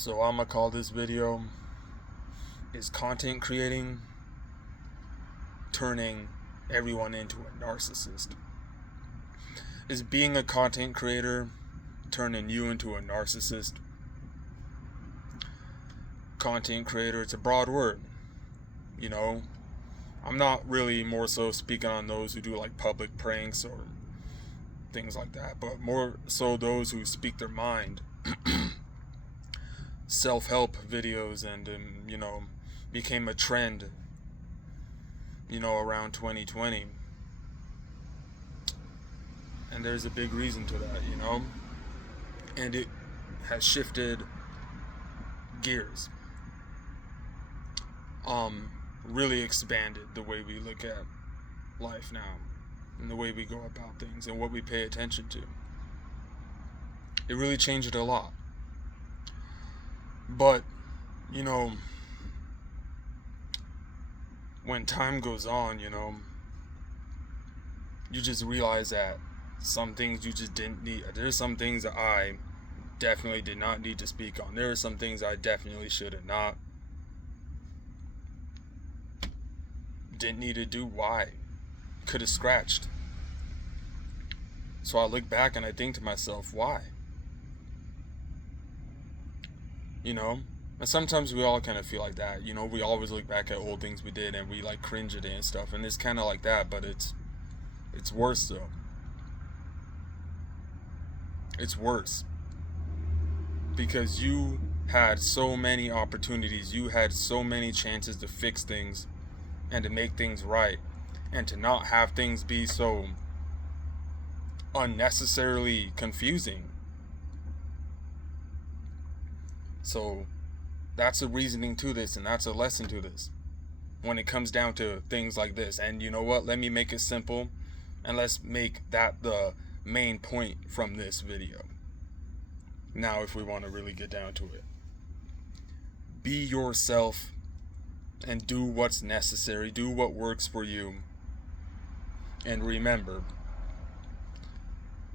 So I'm gonna call this video, is content creating turning everyone into a narcissist? Is being a content creator turning you into a narcissist? Content creator, it's a broad word. You know, I'm not really more so speaking on those who do like public pranks or things like that, but more so those who speak their mind. Self-help videos and became a trend around 2020, and there's a big reason to that, and it has shifted gears, really expanded the way we look at life now and the way we go about things and what we pay attention to. It really changed a lot. But when time goes on, you just realize that some things you just didn't need. There's some things that I definitely did not need to speak on. There are some things I definitely should have not. Didn't need to do. Why? Could have scratched. So I look back and I think to myself, why? And sometimes we all kind of feel like that. We always look back at old things we did and we like cringe at it and stuff. And it's kind of like that, but it's worse though. It's worse. Because you had so many opportunities, you had so many chances to fix things and to make things right, and to not have things be so unnecessarily confusing. So that's a reasoning to this, and that's a lesson to this when it comes down to things like this. And you know what? Let me make it simple, and let's make that the main point from this video. Now, if we want to really get down to it, be yourself and do what's necessary. Do what works for you. And remember,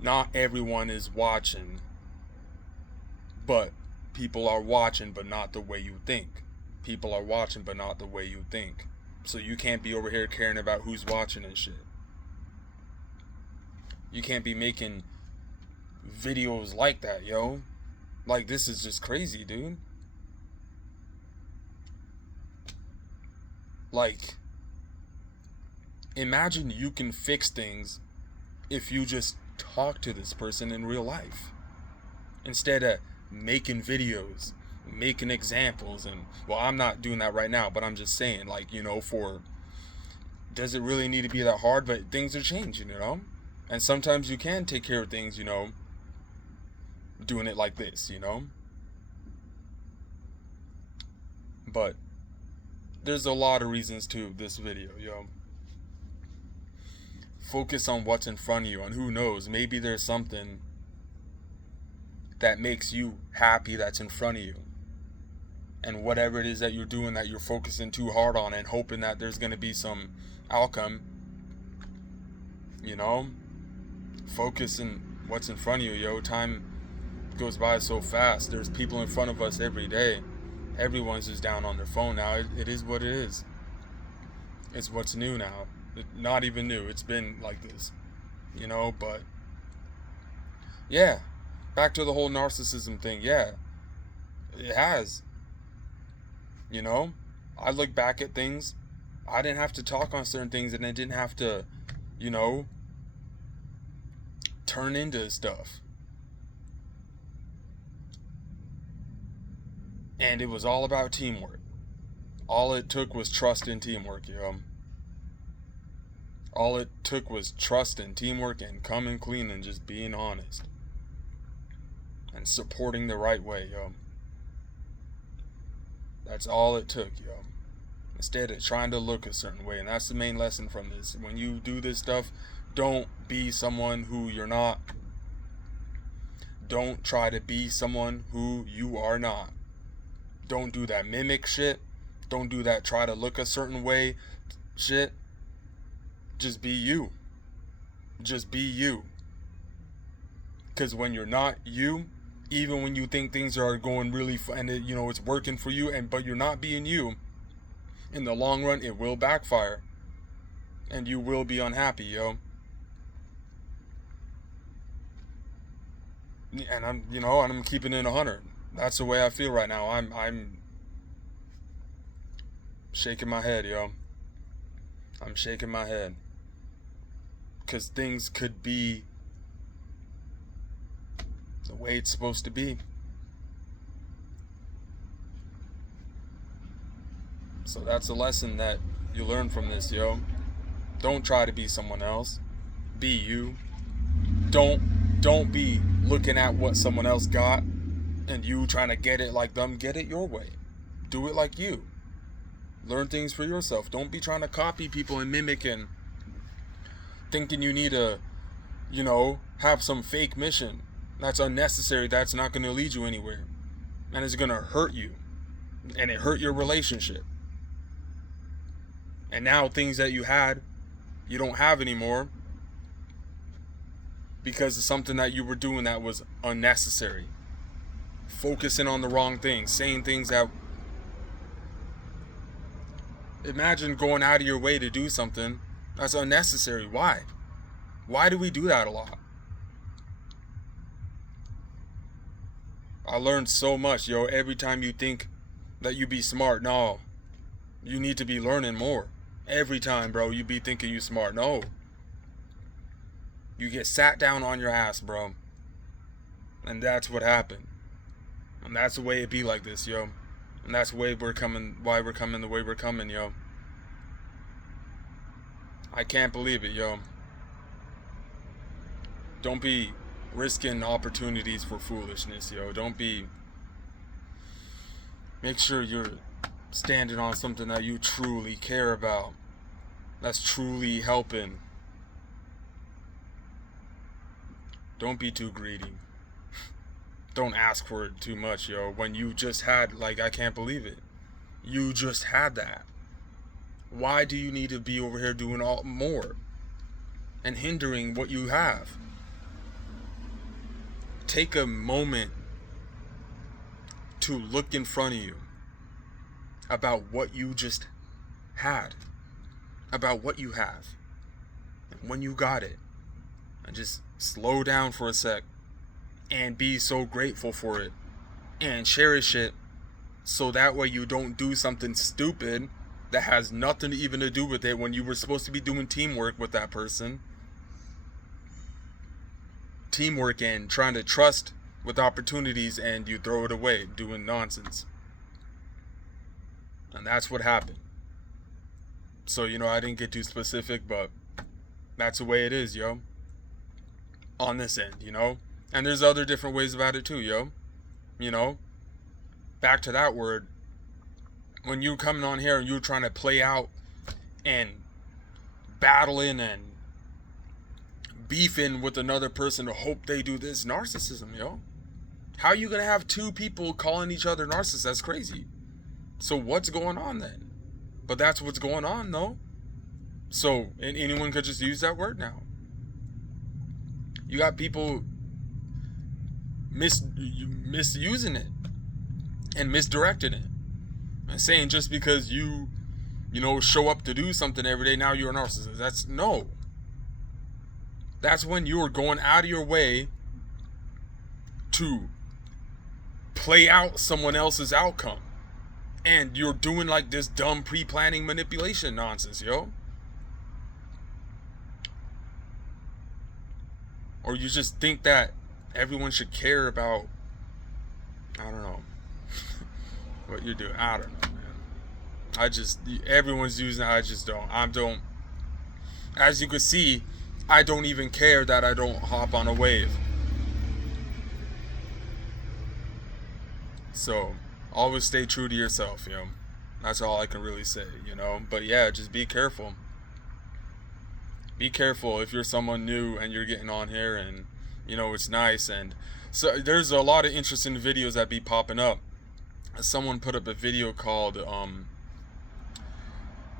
not everyone is watching, but people are watching, but not the way you think. People are watching, but not the way you think. So you can't be over here caring about who's watching and shit. You can't be making videos like that, yo. Like, this is just crazy, dude. Like, imagine you can fix things if you just talk to this person in real life, instead of making videos, making examples. And well, I'm not doing that right now, but I'm just saying, like, does it really need to be that hard? But things are changing, and sometimes you can take care of things, doing it like this, but there's a lot of reasons to this video, yo. Focus on what's in front of you, and who knows, maybe there's something that makes you happy that's in front of you. And whatever it is that you're doing that you're focusing too hard on and hoping that there's going to be some outcome, focus on what's in front of you, yo. Time goes by so fast. There's people in front of us every day. Everyone's just down on their phone now. It is what it is. It's what's new now. Not even new. It's been like this, but yeah, back to the whole narcissism thing. Yeah, it has. I look back at things. I didn't have to talk on certain things, and I didn't have to, turn into stuff. And it was all about teamwork. All it took was trust and teamwork, yo. All it took was trust and teamwork and coming clean and just being honest. And supporting the right way, yo. That's all it took, yo. Instead of trying to look a certain way. And that's the main lesson from this. When you do this stuff, don't be someone who you're not. Don't try to be someone who you are not. Don't do that mimic shit. Don't do that try to look a certain way shit. Just be you. Just be you. Because when you're not you, even when you think things are going really and it's working for you, but you're not being you, in the long run it will backfire and you will be unhappy, yo. And I'm keeping it 100. That's the way I feel right now. I'm shaking my head, yo. I'm shaking my head. Because things could be the way it's supposed to be. So that's a lesson that you learn from this, yo. Don't try to be someone else. Be you. Don't be looking at what someone else got and you trying to get it like them. Get it your way. Do it like you. Learn things for yourself. Don't be trying to copy people and mimic and thinking you need to, have some fake mission. That's unnecessary. That's not going to lead you anywhere. And it's going to hurt you. And it hurt your relationship. And now things that you had, you don't have anymore because of something that you were doing that was unnecessary. Focusing on the wrong things, saying things that... Imagine going out of your way to do something that's unnecessary. Why? Why do we do that a lot? I learned so much, yo. Every time you think that you be smart, no. You need to be learning more. Every time, bro, you be thinking you smart. No. You get sat down on your ass, bro. And that's what happened. And that's the way it be like this, yo. And that's why we're coming the way we're coming, yo. I can't believe it, yo. Don't be risking opportunities for foolishness, yo. Make sure you're standing on something that you truly care about. That's truly helping. Don't be too greedy. Don't ask for it too much, yo. When you just had, I can't believe it. You just had that. Why do you need to be over here doing all more and hindering what you have? Take a moment to look in front of you about what you just had, about what you have, and when you got it, and just slow down for a sec and be so grateful for it and cherish it, so that way you don't do something stupid that has nothing even to do with it when you were supposed to be doing teamwork with that person. Teamwork and trying to trust with opportunities, and you throw it away doing nonsense. And that's what happened. So, I didn't get too specific, but that's the way it is, yo. On this end, And there's other different ways about it too, yo. Back to that word. When you're coming on here and you're trying to play out and battling and beefing with another person to hope they do this, narcissism, yo. How are you going to have two people calling each other narcissists? That's crazy. So what's going on then? But that's what's going on, though. So anyone could just use that word now. You got people misusing it and misdirecting it. And saying just because you show up to do something every day, now you're a narcissist. No. That's when you're going out of your way to play out someone else's outcome. And you're doing this dumb pre-planning manipulation nonsense, yo. Or you just think that everyone should care about, I don't know, what you're doing. I don't know, man. Everyone's using it, I just don't. As you can see, I don't even care that I don't hop on a wave. So, always stay true to yourself, yo. That's all I can really say, But yeah, just be careful. Be careful if you're someone new and you're getting on here and, it's nice. And so there's a lot of interesting videos that be popping up. Someone put up a video called,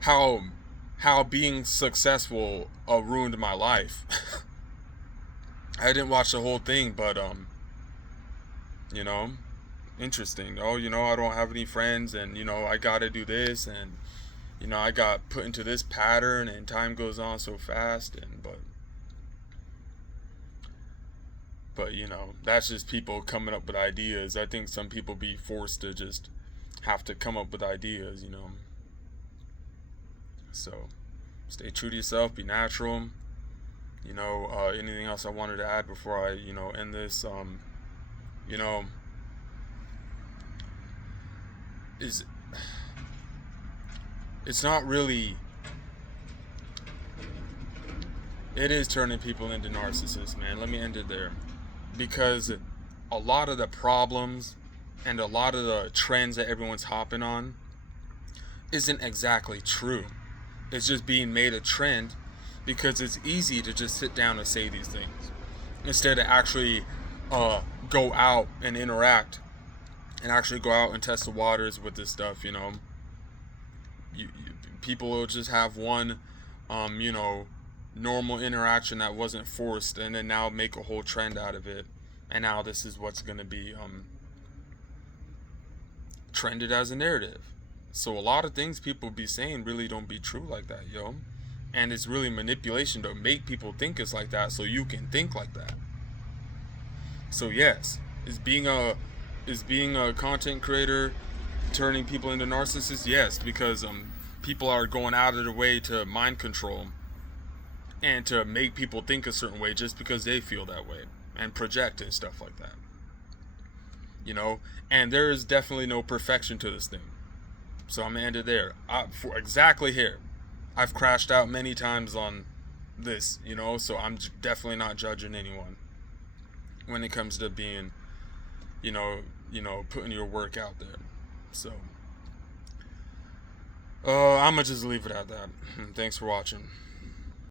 how being successful ruined my life. I didn't watch the whole thing, but You know, interesting. Oh, I don't have any friends, and I gotta do this, and I got put into this pattern, and time goes on so fast, and but that's just people coming up with ideas. I think some people be forced to just have to come up with ideas. So stay true to yourself, be natural. Anything else I wanted to add before I end this? You know is it's not really, it is turning people into narcissists, man. Let me end it there, because a lot of the problems and a lot of the trends that everyone's hopping on isn't exactly true. It's just being made a trend because it's easy to just sit down and say these things instead of actually go out and interact and actually go out and test the waters with this stuff. People will just have one normal interaction that wasn't forced, and then now make a whole trend out of it, and now this is what's going to be trended as a narrative. So a lot of things people be saying really don't be true like that, and it's really manipulation to make people think it's like that so you can think like that. So yes, is being a content creator turning people into narcissists? Yes, because people are going out of their way to mind control and to make people think a certain way just because they feel that way, and project and stuff like that. And there is definitely no perfection to this thing. So I'm gonna end it there. For exactly here, I've crashed out many times on this, so I'm definitely not judging anyone when it comes to being, putting your work out there. So I'm gonna just leave it at that. Thanks for watching.